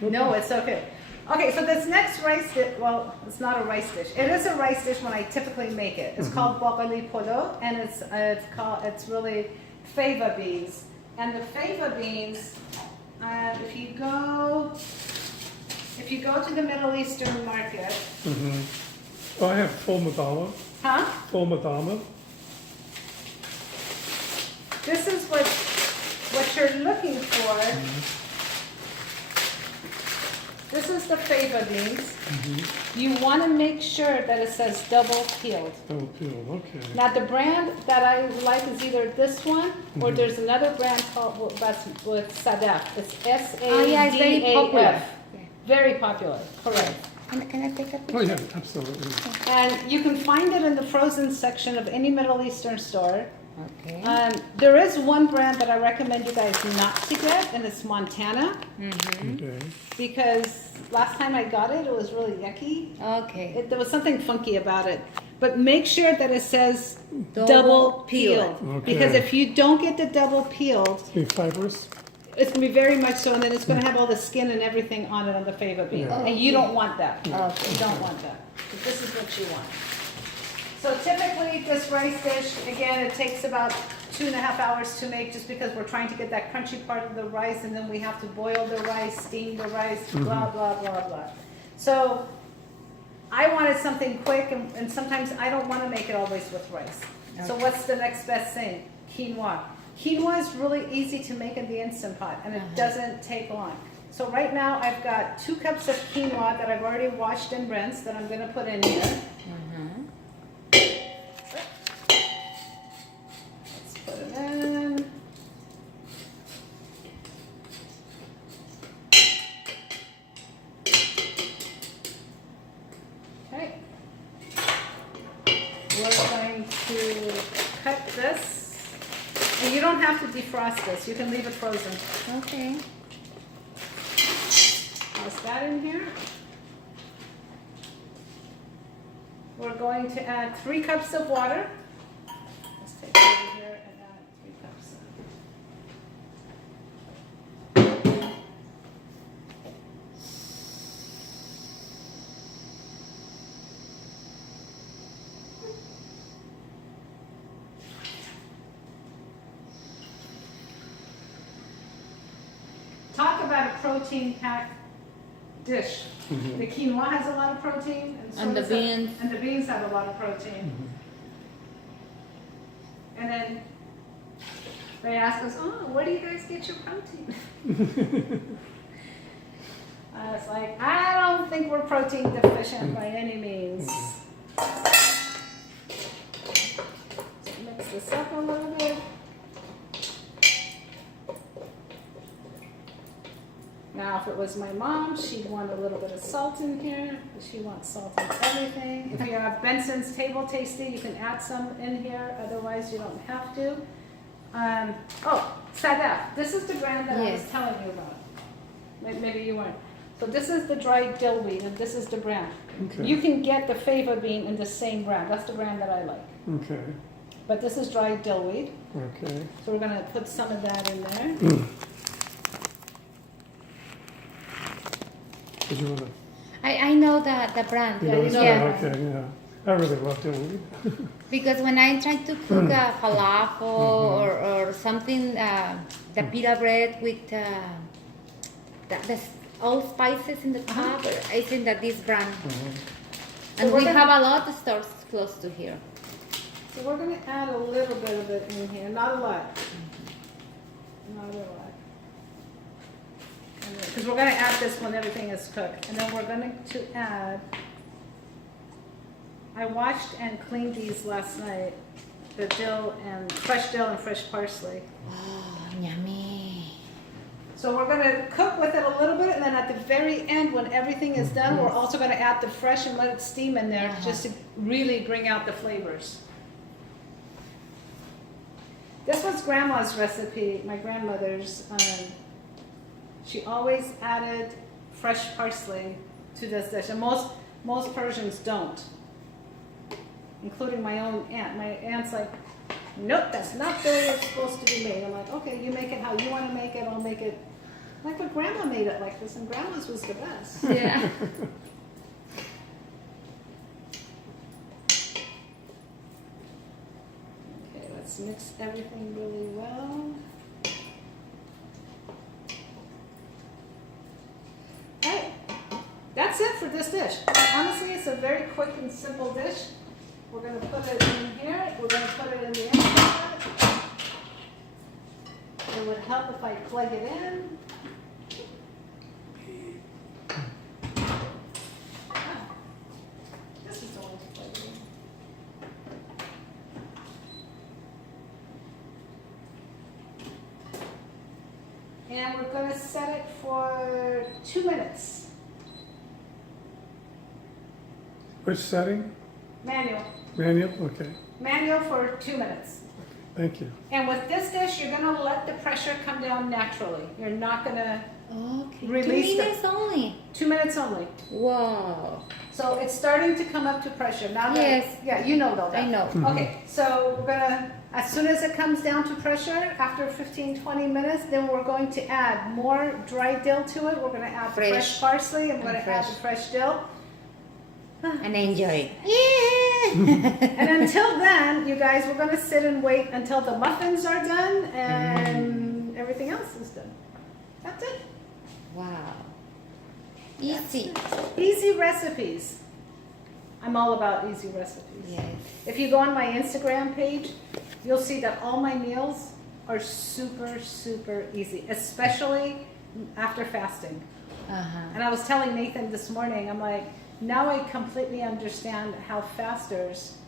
No, it's okay. Okay, so this next rice dish, well, it's not a rice dish. It is a rice dish when I typically make it. It's called bokali polo, and it's really fava beans. And the fava beans, if you go to the Middle Eastern market, Oh, I have full madama. huh? Full madama. This is what you're looking for. This is the fava beans. You want to make sure that it says double peeled. Double peeled, okay. Now the brand that I like is either this one or there's another brand called that's with Sadaf. It's SADAF. Oh, yeah, it's very popular. Yeah. Very popular, correct. Can I take a picture? Oh, yeah, absolutely. And you can find it in the frozen section of any Middle Eastern store. Okay. There is one brand that I recommend you guys not to get, and it's Montana. Okay. Because last time I got it, it was really yucky. Okay. There was something funky about it. But make sure that it says double peeled. Okay. Because if you don't get the double peeled, It's be fibrous. it's going to be very much so, and then it's going to have all the skin and everything on it on the fava bean. Yeah. And you don't want that. Okay. You don't want that. But this is what you want. So typically this rice dish, again, it takes about 2.5 hours to make just because we're trying to get that crunchy part of the rice, and then we have to boil the rice, steam the rice, blah, blah, blah, blah. So I wanted something quick, and sometimes I don't want to make it always with rice. So what's the next best thing? Quinoa. Quinoa is really easy to make in the Instant Pot, and it doesn't take long. So right now I've got 2 cups of quinoa that I've already washed and rinsed that I'm going to put in here. Let's put it in. Okay. We're going to cut this. And you don't have to defrost this. You can leave it frozen. Okay. Toss that in here. We're going to add 3 cups of water. Let's take it over here and add 3 cups. Talk about a protein-packed dish. The quinoa has a lot of protein, and, so And the does beans. and the beans have a lot of protein. And then they ask us, "Oh, where do you guys get your protein?" I was like, "I don't think we're protein deficient by any means." So mix this up a little bit. Now, if it was my mom, she'd want a little bit of salt in here. She wants salt in everything. If you have Benson's Table Tasty, you can add some in here. Otherwise, you don't have to. Sadaf. This is the brand that I was telling you about. Maybe you weren't. So this is the dried dill wheat, and this is the brand. Okay. You can get the fava bean in the same brand. That's the brand that I like. Okay. But this is dried dill wheat. Okay. So we're going to put some of that in there. Did you want to? I know the brand. You know this Yeah. one? Okay, yeah. I really love dill wheat. Because when I try to cook a falafel or something, the pita bread with the all spices in the top, I think that this brand. And we're we gonna- have a lot of stores close to here. So we're going to add a little bit of it in here, not a lot. Not a lot. Because we're going to add this when everything is cooked. And then we're going to add, I washed and cleaned these last night, the dill and fresh parsley. Oh, yummy. So we're going to cook with it a little bit, and then at the very end, when everything is done, we're also going to add the fresh and let it steam in there just to really bring out the flavors. This was Grandma's recipe, my grandmother's. She always added fresh parsley to this dish, and most Persians don't, including my own aunt. My aunt's like, nope, that's not the way it's supposed to be made. I'm like, okay, you make it how you want to make it, I'll make it Like when grandma made it like this, and grandma's was the best. Yeah. Okay, let's mix everything really well. Alright, that's it for this dish. Honestly, it's a very quick and simple dish. We're gonna put it in here, we're gonna put it in the Instant Pot. It would help if I plug it in. Oh, this is the one to plug it in. And we're gonna set it for 2 minutes. Which setting? Manual. Manual? Okay, Manual for 2 minutes. thank you. And with this dish, you're gonna let the pressure come down naturally. You're not gonna, Okay. Release 2 the- minutes only. 2 minutes only. Wow. So it's starting to come up to pressure. Now that, Yes. yeah, you know though that. I know. Okay, so we're gonna, as soon as it comes down to pressure, after 15, 20 minutes, then we're going to add more dry dill to it. We're gonna add fresh Fresh. parsley, and we're And gonna add fresh. the fresh dill. And enjoy. And until then, you guys, we're gonna sit and wait until the muffins are done and everything else is done. That's it. Wow. Easy. Easy recipes. I'm all about easy recipes. Yes. If you go on my Instagram page, you'll see that all my meals are super, super easy, especially after fasting. Uh-huh. And I was telling Nathan this morning, I'm like, now I completely understand how fasters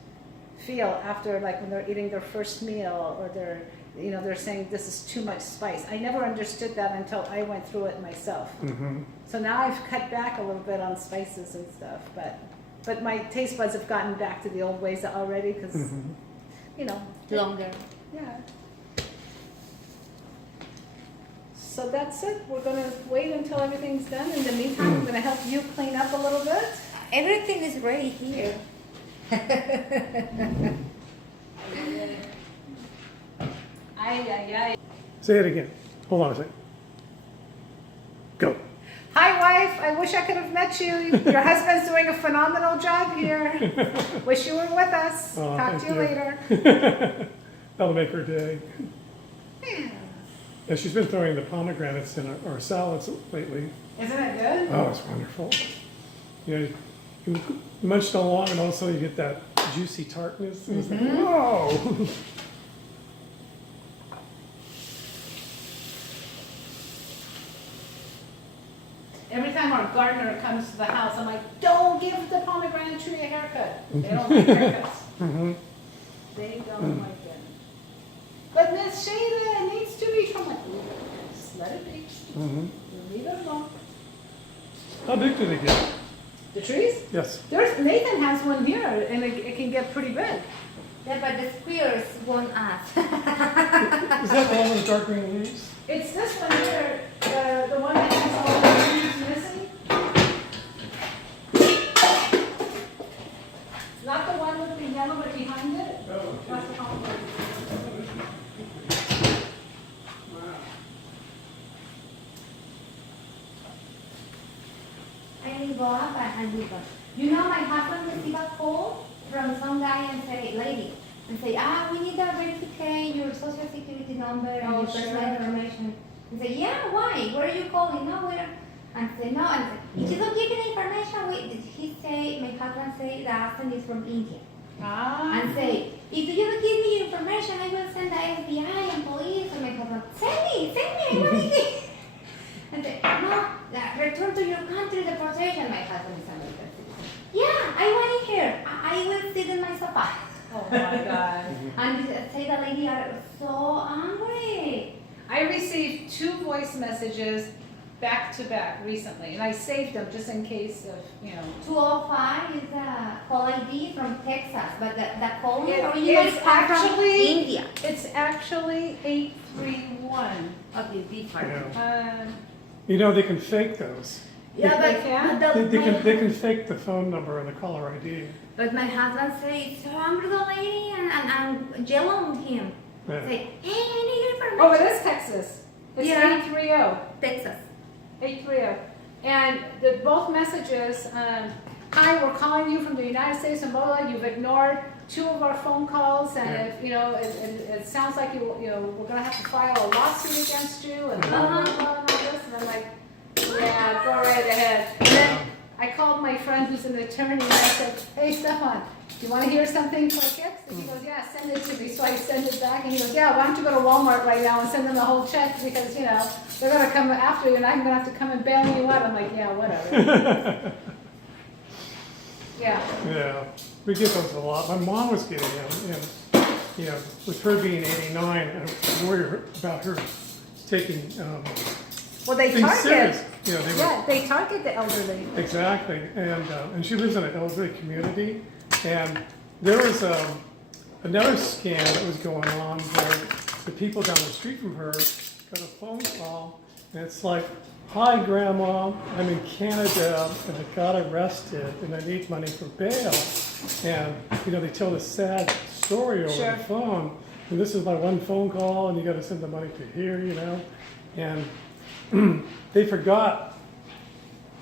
feel after, like, when they're eating their first meal, or they're, you know, they're saying this is too much spice. I never understood that until I went through it myself. Mm-hmm. So now I've cut back a little bit on spices and stuff, but my taste buds have gotten back to the old ways already, because, Mm-hmm. you know. Longer. Yeah. So that's it. We're gonna wait until everything's done. In the meantime, I'm gonna help you clean up a little bit. Everything is ready here. Ay. Say it again. Hold on a second. Go. Hi, wife. I wish I could have met you. Your husband's doing a phenomenal job here. Wish you were with us. Oh, Talk thank to you you. later. That'll make her day. Yeah, she's been throwing the pomegranates in our salads lately. Isn't it good? Oh, it's wonderful. You know, you munch it along and also you get that juicy tartness. And it's like, whoa! Every time our gardener comes to the house, I'm like, don't give the pomegranate tree a haircut. They don't like haircuts. Mm-hmm. They don't like it. But Miss Shayda, it needs to be trimmed. I'm like, just let it be. Mm-hmm. Leave it alone. How big do they get? The trees? Yes. Nathan has one here, and it can get pretty big. Yeah, but the squirrels want us. Is that the one with the dark green leaves? It's this one here, the one that has all the leaves missing. Not the one with the yellow but behind it. Oh, okay. That's the pomegranate. I will go up and do that. You know, my husband received a call from some guy and say, lady, and say, we need to verify your social security number and Oh, your personal sure. information. And say, yeah, why? Where are you calling? No, where? And say, no. And say, if you don't give me the information, he say, my husband say, the husband is from India. And say, if you don't give me your information, I will send the FBI and police. And my husband, send me, I want it. And say, no, return to your country, deportation. My husband is American citizen. Yeah, I want it here. I will sit in my sofa. Oh my God. And say the lady are so angry. I received 2 voice messages back to back recently, and I saved them just in case of, you know. 205 is a call ID from Texas, but the calling It- originally it's come from actually- India. It's actually 831. Okay, different. Yeah. You know, they can fake those. Yeah, They but, can? They can fake the phone number and the caller ID. but my husband say, so angry the lady and yell on him. Yeah. Say, hey, I need your information. Oh, it is Texas. It's Yeah. 830. Texas. 830. And both messages, hi, we're calling you from the United States and blah, blah, blah. You've ignored 2 of our phone calls, and Yeah. if, it sounds like we're gonna have to file a lawsuit against you and blah, blah, blah, and all this. And I'm like, yeah, go right ahead. And then I called my friend who's an attorney, and I said, hey, Stefan, do you want to hear something for kicks? And he goes, yeah, send it to me. So I send it back, and he goes, yeah, why don't you go to Walmart right now and send them the whole check, because, they're going to come after you, and I'm going to have to come and bail you out. I'm like, yeah, whatever. Yeah. Yeah, we get those a lot. My mom was getting them, and, with her being 89, I worry about her taking Well, they things serious. target. They were, Yeah, they target the elderly. exactly, and she lives in an elderly community, and there was another scam that was going on where the people down the street from her got a phone call, and it's like, hi grandma, I'm in Canada and I got arrested and I need money for bail. And, they tell this sad story over Sure. the phone. And this is my one phone call and you gotta send the money to here, And they forgot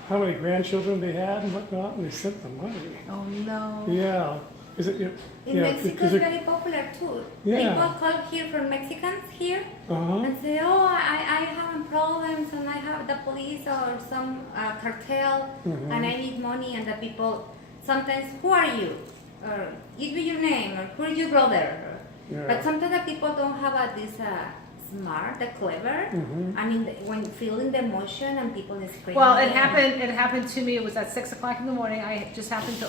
how many grandchildren they had and whatnot, and they sent the money. Oh, no. Yeah. Is it, In Mexico, because it's very popular too. Yeah. People call here from Mexicans here uh-huh. and say, oh, I have problems and I have the police or some cartel Mhm. and I need money, and the people sometimes, who are you? Or give me your name, or who is your brother? Yeah. But sometimes the people don't have this smart, the clever. Mhm. I mean, when feeling the emotion and people is screaming. Well, it happened to me. It was at 6 o'clock in the morning. I just happened to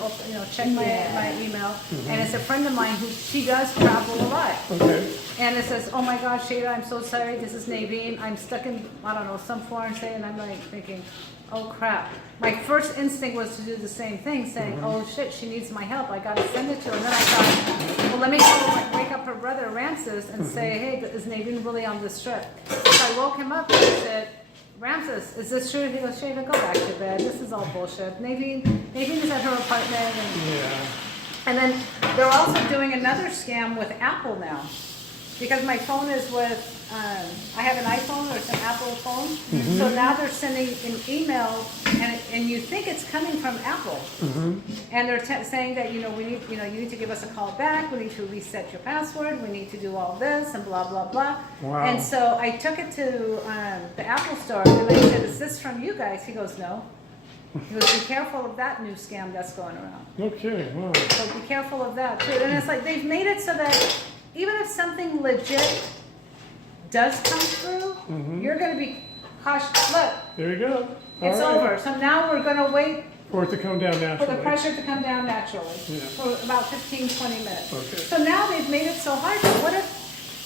check my email, and it's a friend of mine she does travel a lot. Okay. And it says, oh my gosh, Shayda, I'm so sorry. This is Naveen. I'm stuck in, I don't know, some foreign state. And I'm like thinking, oh crap. My first instinct was to do the same thing, saying, oh shit, she needs my help. I got to send it to her. And then I thought, well, let me wake up her brother, Ramses, and say, hey, is Naveen really on this trip? So I woke him up and I said, Ramses, is this true? He goes, Shayda, go back to bed. This is all bullshit. Naveen is at her apartment. And then they're also doing another scam with Apple now. Because my phone is with, I have an iPhone or it's an Apple phone. So now they're sending an email, and you think it's coming from Apple. And they're saying that, we need, you need to give us a call back. We need to reset your password. We need to do all this and blah, blah, blah. Wow. And so I took it to the Apple store, and I said, is this from you guys? He goes, no. He goes, be careful of that new scam that's going around. No kidding, wow. So be careful of that too. And it's like they've made it so that even if something legit does come through, you're going to be cautious. Look, There you go. it's All right. over. So now we're going to wait For it to come down for naturally. the pressure to come down naturally Yeah. for about 15, 20 minutes. Okay. So now they've made it so hard. But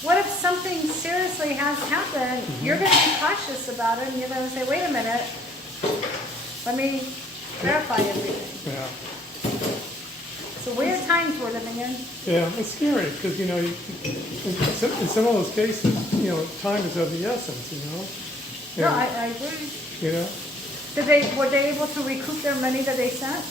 what if something seriously has happened? You're going to be cautious about it, and you're going to say, wait a minute, let me verify everything. Yeah. So weird times we're living in. Yeah, it's scary because, in some of those cases, time is of the essence, No, And, I agree. Were they able to recoup their money that they sent?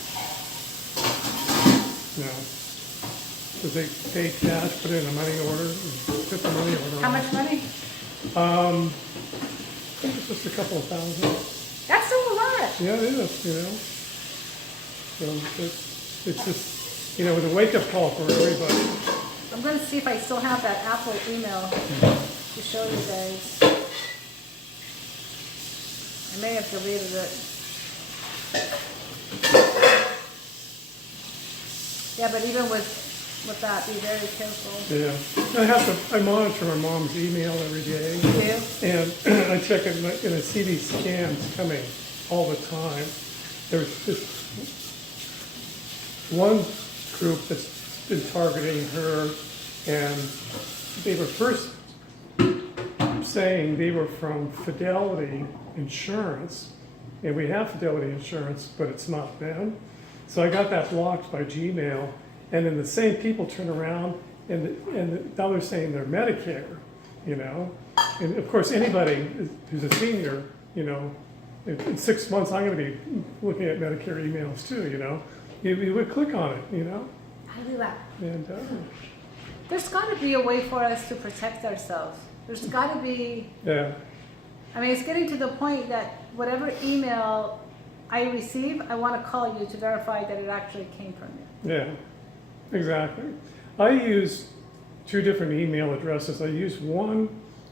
Because they paid cash, put it in a money order, and took the money order. How much money? I think it's just a couple of thousand. That's still a lot. Yeah, it is, So it's just, with a wake-up call for everybody. I'm going to see if I still have that Apple email to show you guys. I may have deleted it. Yeah, but even with that, be very careful. Yeah. I monitor my mom's email every day. You do? And I check it, and I see these scams coming all the time. There's just one group that's been targeting her, and they were first saying they were from Fidelity Insurance, and we have Fidelity Insurance, but it's not them. So I got that blocked by Gmail, and then the same people turn around, and now they're saying they're Medicare, And of course, anybody who's a senior, in 6 months, I'm going to be looking at Medicare emails too, You would click on it, I'll be back. And There's got to be a way for us to protect ourselves. There's got to be, yeah, I mean, it's getting to the point that whatever email I receive, I want to call you to verify that it actually came from you. Yeah, exactly. I use 2 different email addresses. I use one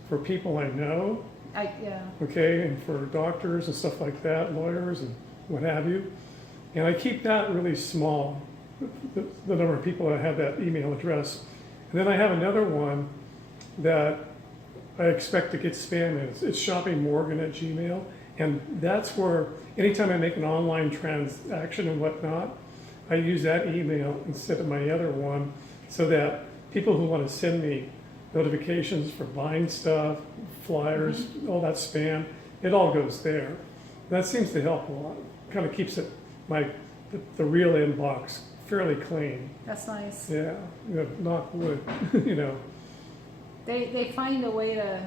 for people I know, Yeah. okay, and for doctors and stuff like that, lawyers and what have you. And I keep that really small, the number of people that have that email address. And then I have another one that I expect to get spam in. It's shoppingmorgan@gmail. And that's where, anytime I make an online transaction and whatnot, I use that email instead of my other one, so that people who want to send me notifications for buying stuff, flyers, all that spam, it all goes there. That seems to help a lot. Kind of keeps it, the real inbox fairly clean. That's nice. Yeah, knock wood, They find a way to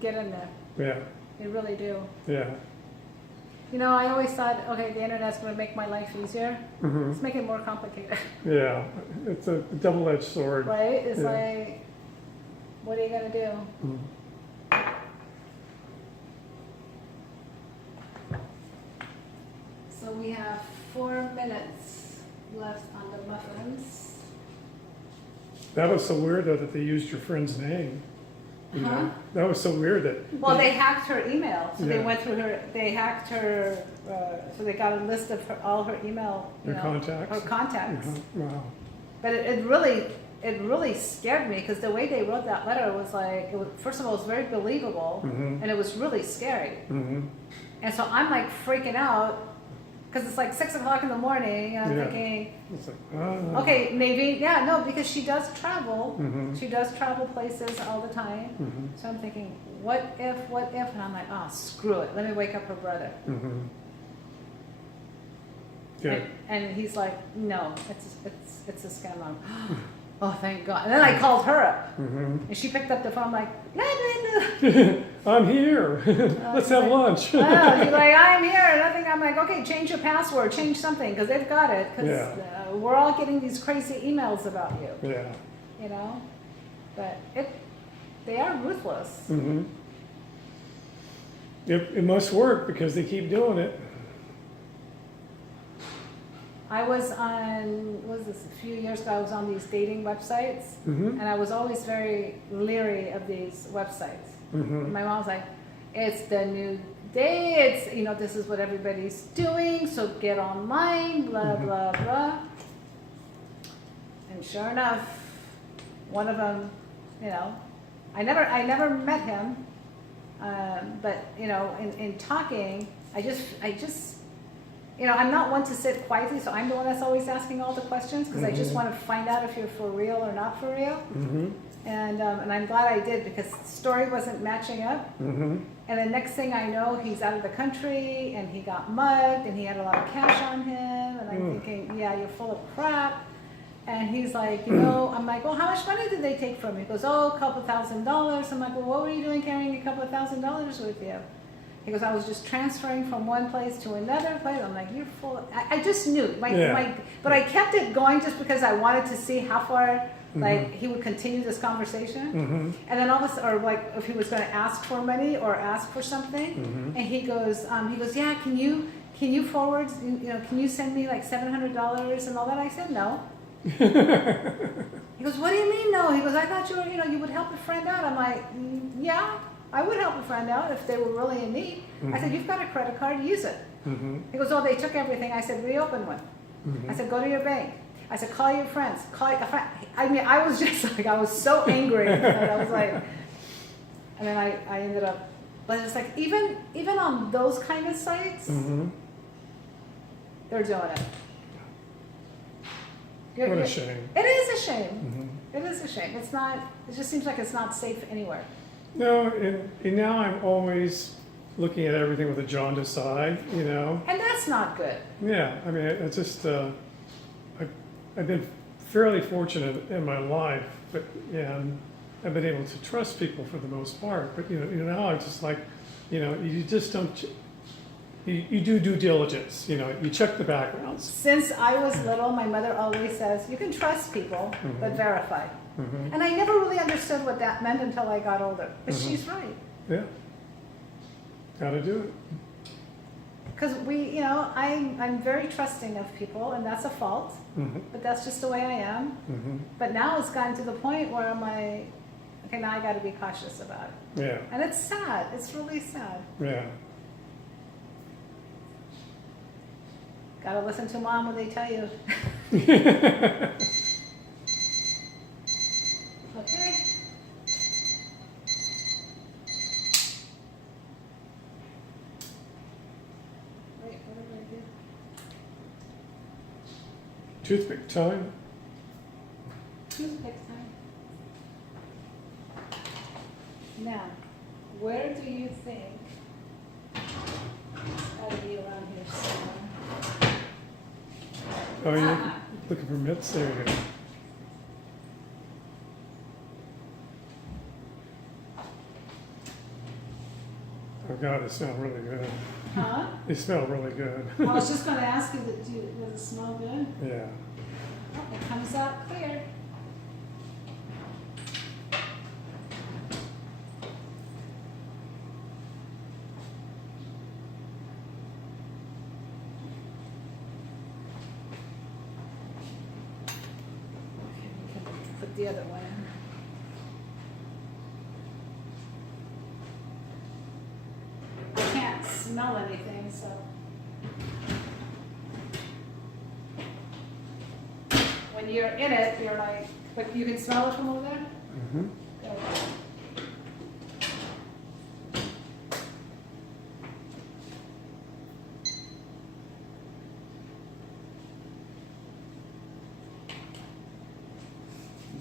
get in there. Yeah, They really do. yeah. I always thought, okay, the internet's going to make my life easier. Hmm. Let's make it more complicated, Yeah, it's a double-edged sword. right? It's Yeah. like, what are you going to do? Mhm. So we have 4 minutes left on the muffins. That was so weird though that they used your friend's name. You Huh? know? That was so weird that. Well, they hacked her email, so they Yeah. went through her. They hacked her, so they got a list of all her email. Her contacts? Her contacts. Wow. But it really scared me because the way they wrote that letter was like, first of all, it was very believable, Mhm. and it was really scary. Hmm. And so I'm like freaking out because it's like 6 o'clock in the morning, and I'm Yeah. thinking, It's like, okay, maybe, yeah, no, because she does travel. Mhm. She does travel places all the time. Mhm. So I'm thinking, what if? And I'm like, oh, screw it. Let me wake up her brother. Hmm. Good. And he's like, no, it's a scam. I'm, oh, thank God. And then I called her up, Hmm. and she picked up the phone. I'm like, la, la, la. I'm here. Let's have lunch. Oh, she's like, I'm here. Nothing. I'm like, okay, change your password, change something, because they've got it. Because Yeah. we're all getting these crazy emails about you, Yeah. But they are ruthless. Hmm. It must work because they keep doing it. I was on, what was this, a few years ago, I was on these dating websites, Hmm. and I was always very leery of these websites. Hmm. My mom was like, it's the new day, this is what everybody's doing, so get online, blah, Mhm. blah, blah. And sure enough, one of them, I never met him, but, in talking, I just, I'm not one to sit quietly, so I'm the one that's always asking all the questions, because I just Mhm. want to find out if you're for real or not for real. Hmm. And I'm glad I did, because the story wasn't matching up. Hmm. And the next thing I know, he's out of the country, and he got mugged, and he had a lot of cash on him, and I'm thinking, yeah, you're full of crap. And he's like, I'm like, well, how much money did they take from you? He goes, oh, a couple $1,000. I'm like, well, what were you doing carrying a couple $1,000 with you? He goes, I was just transferring from one place to another place. I'm like, you're full of, I just knew, but I kept it going just because I wanted to see how far, he would continue this conversation. Hmm. And then all of a sudden, or like if he was going to ask for money or ask for something, Mhm. and he goes, yeah, can you forward, can you send me like $700 and all that? I said no. He goes, what do you mean no? He goes, I thought you would help a friend out. I'm like, yeah, I would help a friend out if they were really in need. I said, you've got a credit card, use it. Hmm. He goes, oh, they took everything. I said, reopen one. Hmm. I said, go to your bank. I said, call your friends. Call a friend. I mean, I was just like, I was so angry. And I was like, and then I ended up, but it's like, even on those kind of sites, Hmm. they're doing it. What a shame. It is a shame. Hmm. It is a shame. It's not, it just seems like it's not safe anywhere. No, and now I'm always looking at everything with a jaundiced eye, And that's not good. Yeah, I mean, it's just, I've been fairly fortunate in my life, but, and I've been able to trust people for the most part, but, now I'm just like, you just don't, you do due diligence, you check the backgrounds. Since I was little, my mother always says, you can trust people, but verify. Hmm. And I never really understood what that meant until I got older. But she's right. Yeah. Gotta do it. Because I'm very trusting of people, and that's a fault, but that's just the way I am. But now it's gotten to the point where I'm like, okay, now I got to be cautious about it. Yeah, And it's sad. It's really sad. yeah. Got to listen to mom when they tell you. Okay. Wait, what did I do? Toothpick time. Toothpick time. Now, where do you think? It's gotta be around here somewhere. Oh, you're looking for mitts? There you go. Oh God, they smell really good. Huh? They smell really good. I was just gonna ask you, does it smell good? Yeah. Oh, it comes out clear. Okay, we can put the other one in. I can't smell anything, so. When you're in it, you're like, but you can smell it from over there? Mm-hmm. Good.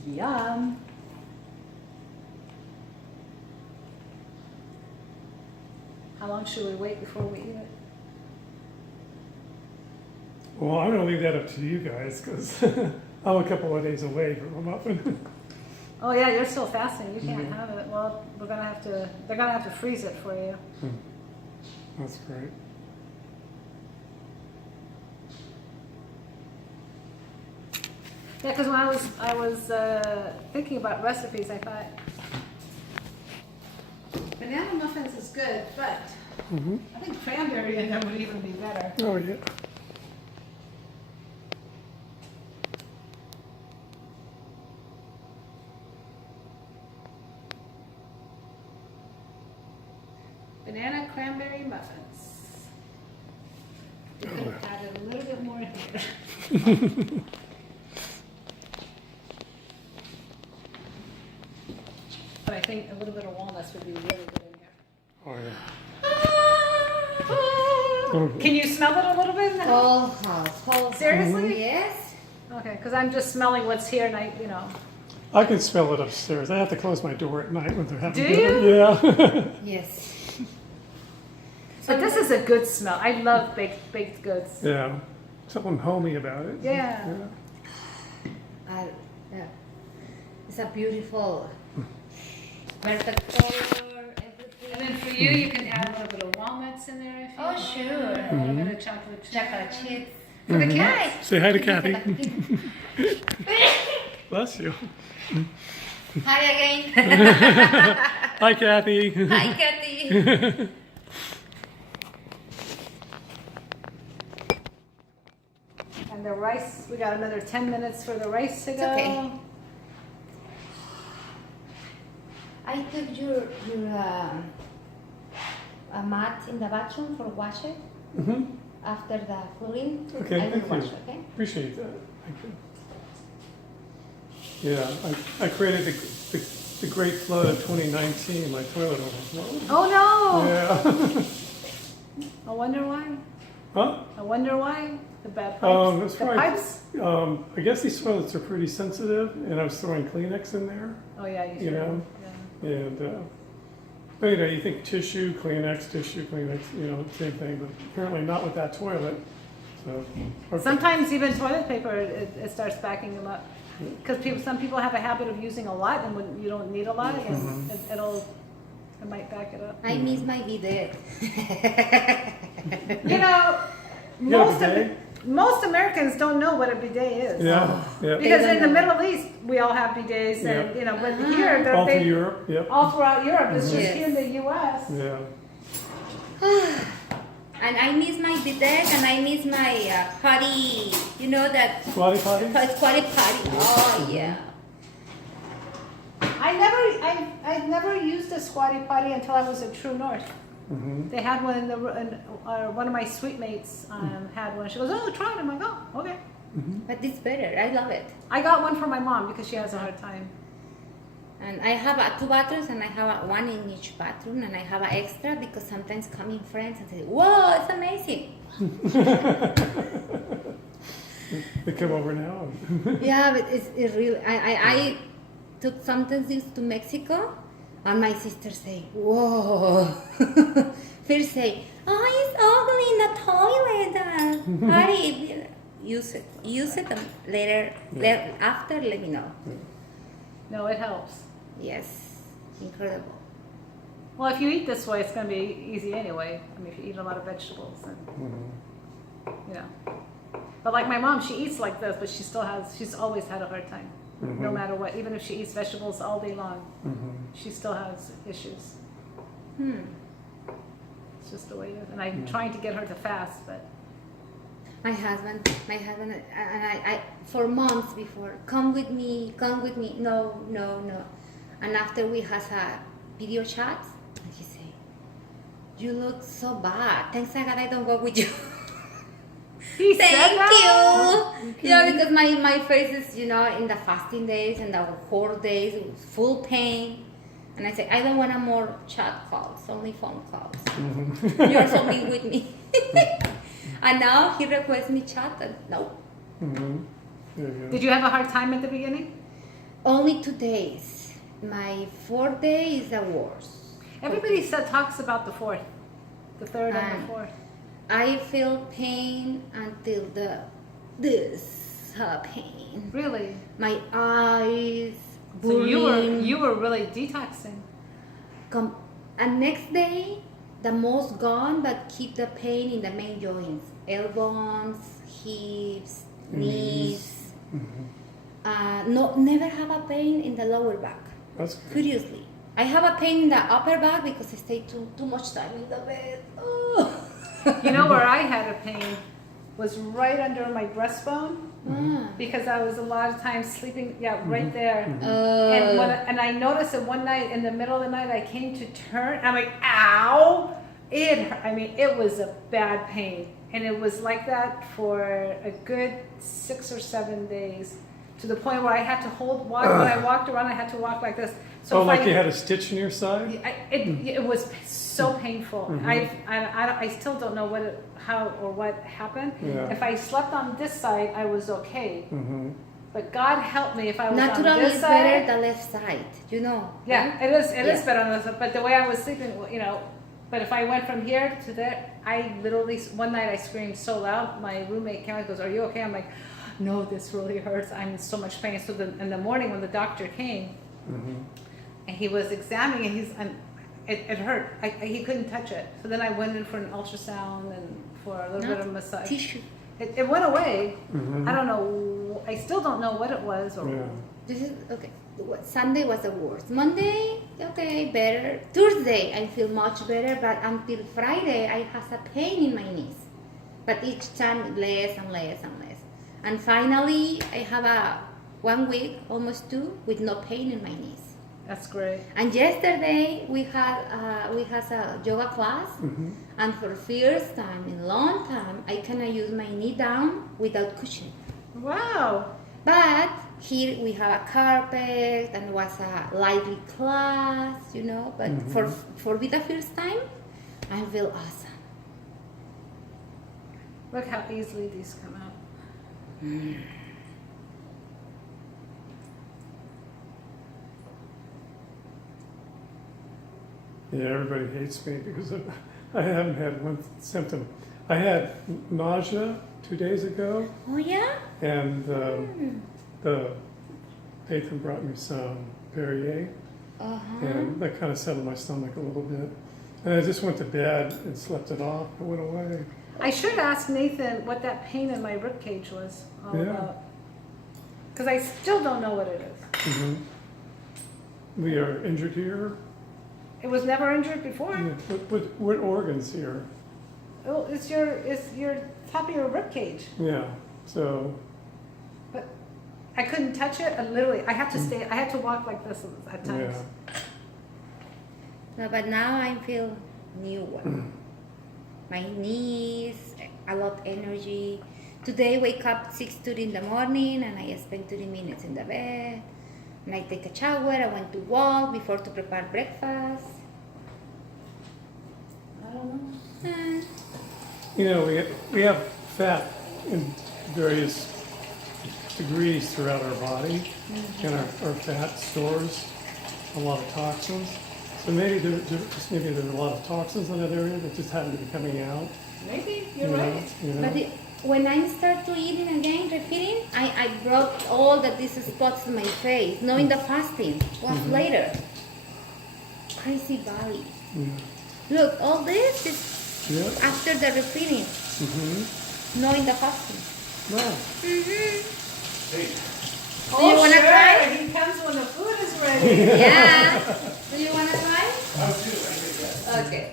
Yum. How long should we wait before we eat it? Well, I'm gonna leave that up to you guys because I'm a couple of days away from a muffin. Oh yeah, you're still fasting. You can't Mhm. have it. Well, they're gonna have to freeze it for you. That's great. Yeah, because when I was thinking about recipes, I thought banana muffins is good, but Mm-hmm. I think cranberry in them would even be better. Oh yeah. Banana cranberry muffins. You could have added a little bit more here. But I think a little bit of walnuts would be really good in here. Oh yeah. Can you smell it a little bit? Whole house, whole house. Seriously? Yes. Okay, because I'm just smelling what's here, and I can smell it upstairs. I have to close my door at night when they're having Do dinner. Yeah. Yes. But this is a good smell. I love baked goods. Yeah. Something homey about it. Yeah. Yeah. It's a beautiful murder color, everything. And then for you, you can add a little bit of walnuts in there if you Oh, want. sure. A little bit of chocolate chip. Chocolate chips. For the cat. Say hi to Kathy. Bless you. Hi again. Hi, Kathy. Hi, Kathy. And the rice, we got another 10 minutes for the rice to go. okay. I took your mat in the bathroom for wash it Mm-hmm. after the cooling. Okay, I will thank wash you. it, okay? Appreciate that. Thank you. Yeah, I created the great flood of 2019. My toilet overflowed. Oh no! Yeah. I wonder why. Huh? I wonder why. The bad pipes. That's the right. pipes? I guess these toilets are pretty sensitive, and I was throwing Kleenex in there. Oh yeah, you should. You know? Yeah. And, but you think tissue, Kleenex, same thing, but apparently not with that toilet. So, okay. Sometimes even toilet paper, it starts backing them up. Because some people have a habit of using a lot, and when you don't need a lot, and it might back it up. I miss my bidet. You know, You have a bidet? most Americans don't know what a bidet is. Yeah, yeah. Because They in the don't know. Middle East, we all have bidets, and Yeah. but here, All through they Europe, yep. all throughout Europe. It's just Yes. here in the U.S. Yeah. And I miss my bidet and I miss my potty. You know that Squatty potty? squatty potty. Oh yeah. I never used a squatty potty until I was at True North. Mm-hmm. They had one one of my suite mates had one. She goes, oh, try it. I'm like, oh, okay. But it's better. I love it. I got one for my mom because she has a hard time. And I have 2 bathrooms and I have one in each bathroom and I have an extra because sometimes come in friends and say, whoa, it's amazing. They come over now. Yeah, but it's really, I took sometimes to Mexico and my sister say, whoa. First say, oh, it's ugly in the toilet. Hurry, use it and later, after, let me know. No, it helps. Yes, incredible. Well, if you eat this way, it's going to be easy anyway. I mean, if you eat a lot of vegetables, and you know. But like my mom, she eats like this, but she's always had a hard time, no matter what. Even if she eats vegetables all day long, she still has issues. It's just the way it is. And I'm trying to get her to fast, but My husband, and I for months before, come with me, no. And after we has a video chat, and he say, you look so bad. Thanks God I don't go with you. he said Thank that? you. Yeah, because my face is, in the fasting days and the 4 days, it was full pain. And I say, I don't want more chat calls, only phone calls. You're only with me. And now he requests me chat, and no. Did you have a hard time at the beginning? Only 2 days. My 4th day is the worst. Everybody talks about the 4th, the 3rd and the 4th. I feel pain until this pain. Really? My eyes. So burning. you were really detoxing. And next day, the most gone, but keep the pain in the main joints, elbows, hips, knees. Never have a pain in the lower back. That's good. Curiously, I have a pain in the upper back because I stay too much time in the bed. Oh. You know where I had a pain was right under my breastbone because I was a lot of times sleeping, right there. And I noticed that one night in the middle of the night I came to turn. I'm like, ow! It was a bad pain, and it was like that for a good 6 or 7 days, to the point where I had to walk. When I walked around, I had to walk like this. So like you had a stitch in your side? It was so painful. I still don't know what happened. Yeah. If I slept on this side, I was okay. But God help me if I was Naturally, on this it's side. better the left side, Yeah, right? it is better on this side. But the way I was sleeping, But if I went from here to there, I literally, one night I screamed so loud, my roommate came and goes, are you okay? I'm like, no, this really hurts. I'm in so much pain. So in the morning when the doctor came, and he was examining it, it hurt. He couldn't touch it. So then I went in for an ultrasound and for a little bit of massage. Tissue. It went away. I don't know. I still don't know what it was. Or This is okay. Sunday was the worst. Monday, okay, better. Tuesday, I feel much better, but until Friday, I have a pain in my knees. But each time less and less and less. And finally, I have 1 week, almost 2, with no pain in my knees. That's great. And yesterday we had a yoga class, and for the first time in a long time, I can use my knee down without cushion. Wow. But here we have a carpet and it was a lively class, But for the first time, I feel awesome. Look how easily these come out. Yeah, everybody hates me because I haven't had one symptom. I had nausea 2 days ago, Oh yeah? and the Nathan brought me some Perrier, and that kind of settled my stomach a little bit. And I just went to bed and slept it off. It went away. I should ask Nathan what that pain in my ribcage was all about. Because I still don't know what it is. We are injured here. It was never injured before. Yeah, what organs here? Oh, it's your top of your rib cage. Yeah, so, But I couldn't touch it. I had to stay. I had to walk like this at times. yeah. No, but now I feel new one. My knees, a lot energy. Today wake up 6:30 in the morning and I spend 30 minutes in the bed. And I take a shower, I went to walk before to prepare breakfast. I don't know. You know, we have fat in various degrees throughout our body, and our fat stores a lot of toxins. So maybe there's a lot of toxins in that area that just happen to be coming out. Maybe You you're know, right. you know? But when I start to eating again, refeeding, I brought all these spots in my face, not in the fasting, was later. Crazy body. Yeah. Look, all this is Yeah. after the refeeding, Mm-hmm. not in the fasting. Wow. Do you wanna sure. try? He comes when the food is ready. Yeah. Do you wanna try? Okay.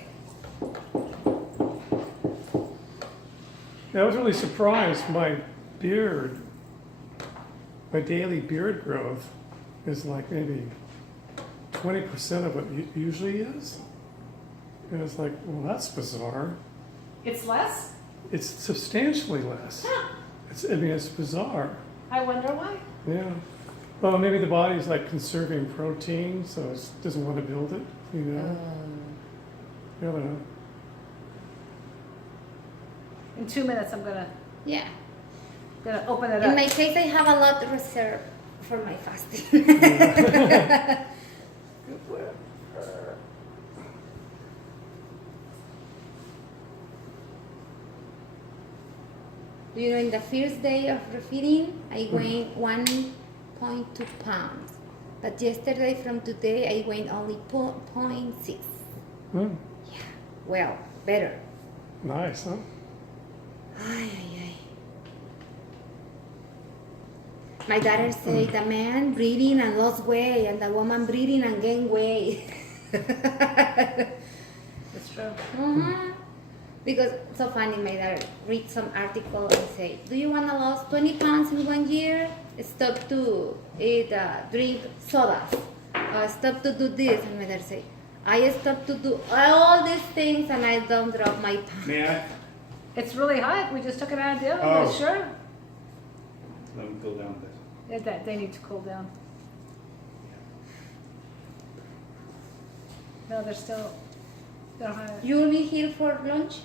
I was really surprised. My beard, my daily beard growth is like maybe 20% of what it usually is. And it's like, well, that's bizarre. It's less. It's substantially less. I mean, it's bizarre. I wonder why. Yeah. Well, maybe the body's like conserving protein, so it doesn't want to build it, you know? I don't know. In 2 minutes, I'm gonna Yeah. open it In up. my case, I have a lot reserved for my fasting. Do you know, in the first day of refeeding, I gained 1.2 pounds. But yesterday from today, I gained only 0.6. Hmm. Yeah, well, better. Nice, huh? Ay, ay, ay. My daughter said the man breathing and lost weight, and the woman breathing and gained weight. It's true. Because so funny, my daughter read some article and say, "Do you want to lose 20 pounds in 1 year? Stop to eat, drink sodas. Stop to do this." And my daughter say, "I stop to do all these things and I don't drop my pounds." May I? It's really hot. We just took it out of the oven. Oh. But sure. Let me go down this. Yeah, they need to cool down. No, they're still. They're hot. You will be here for lunch?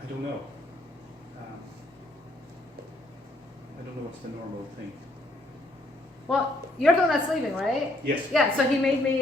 I don't know. I don't know what's the normal thing. Well, you're the one that's leaving, right? Yes. Yeah. So he made me